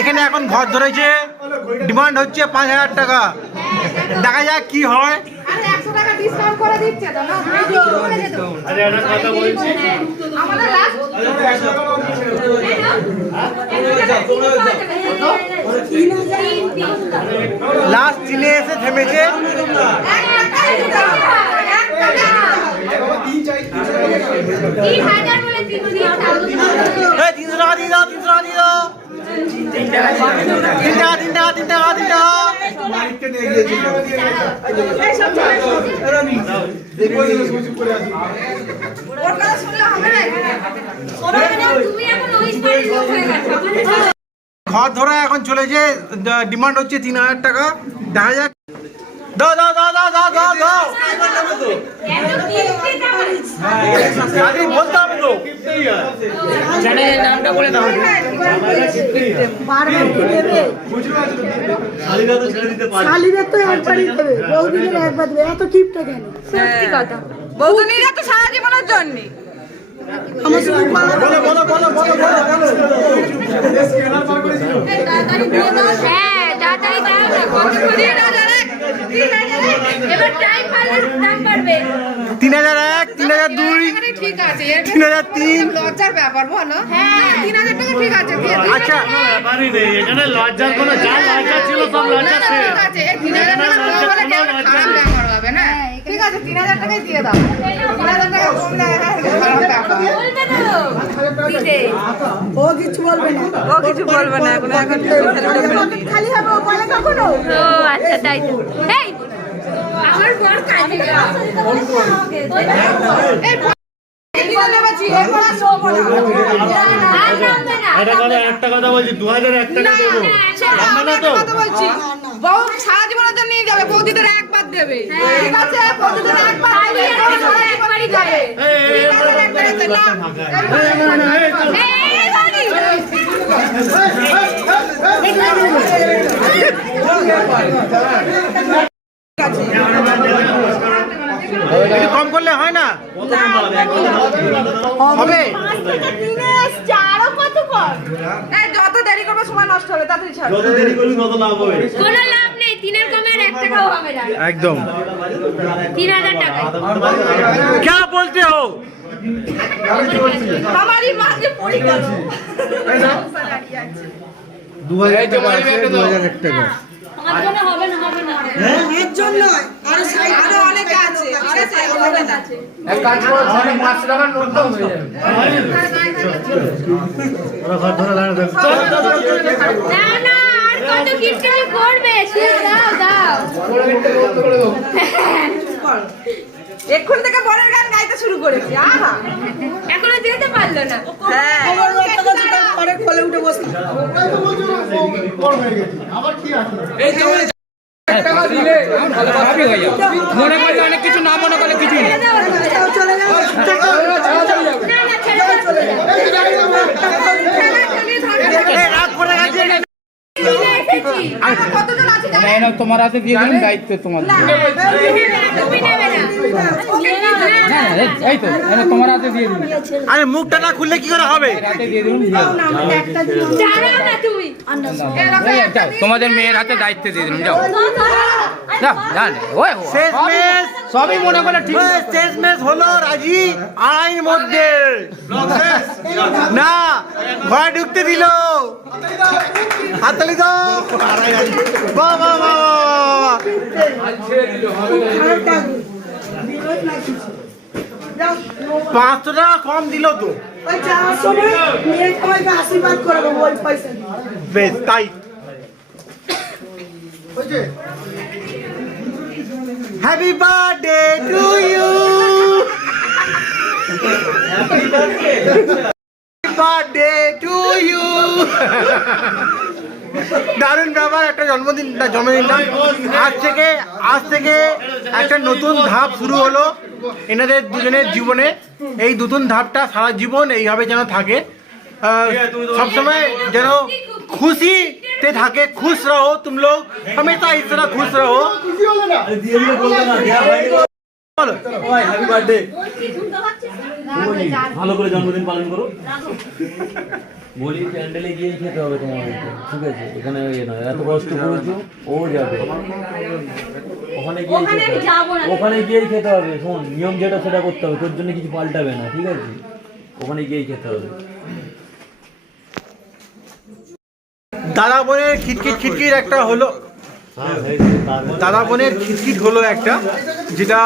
এখানে এখন ঘর ধরেছে, ডিমান্ড হচ্ছে 5,000 টাকা। দেখা যাক কি হয়। লাস্ট 3-এ এসে থেমেছে। 300 টাকা দিয়ে দাও, 300 টাকা দিয়ে দাও। 3 টাকা, 3 টাকা, 3 টাকা, 3 টাকা, 3 টাকা। ঘর ধরা এখন চলেছে, ডিমান্ড হচ্ছে 3,000 টাকা। দেখা যাক। দাও দাও দাও দাও দাও দাও দাও। বলতে হবে তো, নামটা বলে দাও। শালিদের তো একবারই দেবে, বৌদিদের একবার দেবে, এত কিপটা কেন? সত্যি কথা, বৌদিরা তো সারা জীবনের জন্য। আমার শুধু বলো বলো বলো বলো বলো বলো। হ্যাঁ তাড়াতাড়ি দাও না, কত করে দাও জানেন? 3,000 এবার টাইম পারলে দাম বাড়বে। 3,001, 3,002, ঠিক আছে, 3,003। লজ্জার ব্যাপার বলো। হ্যাঁ 3,000 টাকা ঠিক আছে। আচ্ছা, ব্যাপারই নেই এখানে, লজ্জার কোনো যা লজ্জা ছিল সব লজ্জা শেষ। ঠিক আছে, এই 3,000 টাকা তো বলে কেউ খারাপ ব্যাপার হবে না। ঠিক আছে 3,000 টাকাই দিয়ে দাও। 3,000 টাকা কম লাগে না, খারাপ ব্যাপার। বলবে না দিতে। ও কিছু বলবে না, ও কিছু বলবে না এখন, এখন খালি হবে ও বলে কখনো। ও আচ্ছা তাই তো। এই আমার বড় কাজে একটা কথা বলছি, 2,001 টাকা দেবো, লাগবে না তো? বউ সারা জীবনের জন্য নিয়ে যাবে, বৌদিদের একবার দেবে। ঠিক আছে, বৌদিদের একবার একবারই যাবে। একটু কম করলে হয় না? হবে। যত দেরি করবে সময় নষ্ট হবে, তাড়াতাড়ি ছাড়ো। যত দেরি করবি তত লাভ হবে। কোনো লাভ নেই, 3-এর কমের 1 টাকাও হবে না। একদম। 3,000 টাকা क्या बोलते हो? हमारी माँ के पूरी करो। 2,000 টাকা আছে, 2,001 টাকা। আমার মনে হবে না, হবে না। এর জন্য আর আরো অনেকে আছে, ঠিক আছে, হবে না। এক কাজ করো, 500 টাকার নোট দাও, হয়ে যাবে। ওরা ঘর ধরে দাঁড়ায় থাকবে। না না, আর কত কিপটামি করবে? দাও দাও। এক্ষুনি থেকে বরের গান গাইতে শুরু করেছি। আহা, এখনো যেতে পারলো না। হ্যাঁ পরে কোলে উঠে বসে মনে করলে অনেক কিছু, না মনে করলে কিছু নেই। চলে যাও। কতজন আছে তোমার হাতে দিয়ে দিন দায়িত্ব, তোমার তুমি নেবে না। এই তো তোমার হাতে দিয়ে দিন, আরে মুখটা না খুললে কি করে হবে? হাতে দিয়ে দিন। জানো না তুমি। তোমাদের মেয়ের হাতে দায়িত্ব দিয়ে দিন, যাও যাও জানে। ওই শেষমেশ সবই মনে করে ঠিক। শেষমেশ হলো রাজি আইন মধ্যে না, ঘরে ঢুকতে দিল। হাততালি দাও। বাহ বাহ বাহ বাহ। 500 টাকা কম দিল তো। ওই যাওয়ার সময় মেয়ের সবাইকে আশীর্বাদ করবো ওই পয়সা দিয়ে। বেশ তাই। Happy birthday to you, happy birthday to you. দারুণ ব্যাপার, একটা জন্মদিন না, আজ থেকে একটা নতুন ধাপ শুরু হলো এনাদের দুজনের জীবনে। এই নতুন ধাপটা সারা জীবন এইভাবে যেন থাকে, সবসময় যেন খুশিতে থাকে। খুশ রहो तुम लोग, हमेशा इस तरह खुश रहो। হ্যাপি বার্থডে, ভালো করে জন্মদিন পালন করো। বলি প্যান্ডেলে গিয়ে খেতে হবে তোমাদেরকে, ঠিক আছে? এখানে ইয়ে নয়, এত কষ্ট করেছো, ও যাবে ওখানে গিয়ে ওখানে গিয়েই খেতে হবে। শোন, নিয়ম যেটা সেটা করতে হবে, তোর জন্য কিছু পাল্টাবে না, ঠিক আছে? ওখানে গিয়েই খেতে হবে। দাদা বোনের খিটখিট একটা হলো, দাদা বোনের খিটখিট হলো একটা, যেটা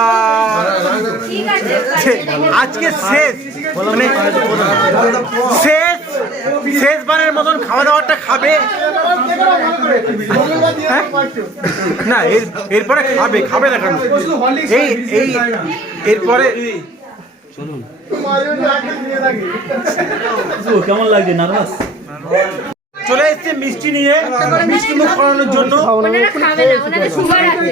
আজকে শেষ, মানে শেষবারের মতন খাওয়া দাওয়াটা খাবে। হ্যাঁ? না এরপরে খাবে না কেন? এই এরপরে কেমন লাগছে? নার্ভাস? চলে এসছে মিষ্টি নিয়ে, মিষ্টি মুখ করানোর জন্য। ওনারা খাবে না, ওনারা সুগার আছে।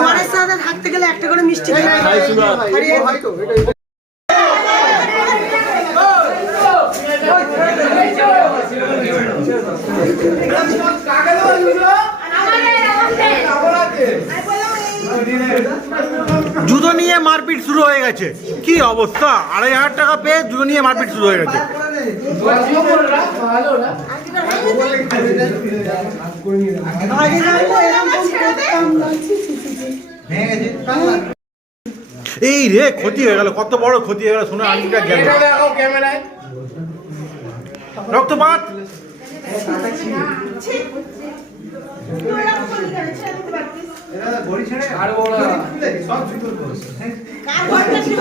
ঘরের সাথে থাকতে গেলে একটা করে মিষ্টি খেতে জুতো নিয়ে মারপিট শুরু হয়ে গেছে। কি অবস্থা, 2500 টাকা পেয়ে জুতো নিয়ে মারপিট শুরু হয়ে গেছে। এই রে ক্ষতি হয়ে গেল, কত বড় ক্ষতি হয়ে গেল, শোনা আন্টিটা গেল। রক্তপাত। কার ঘরটা ছিল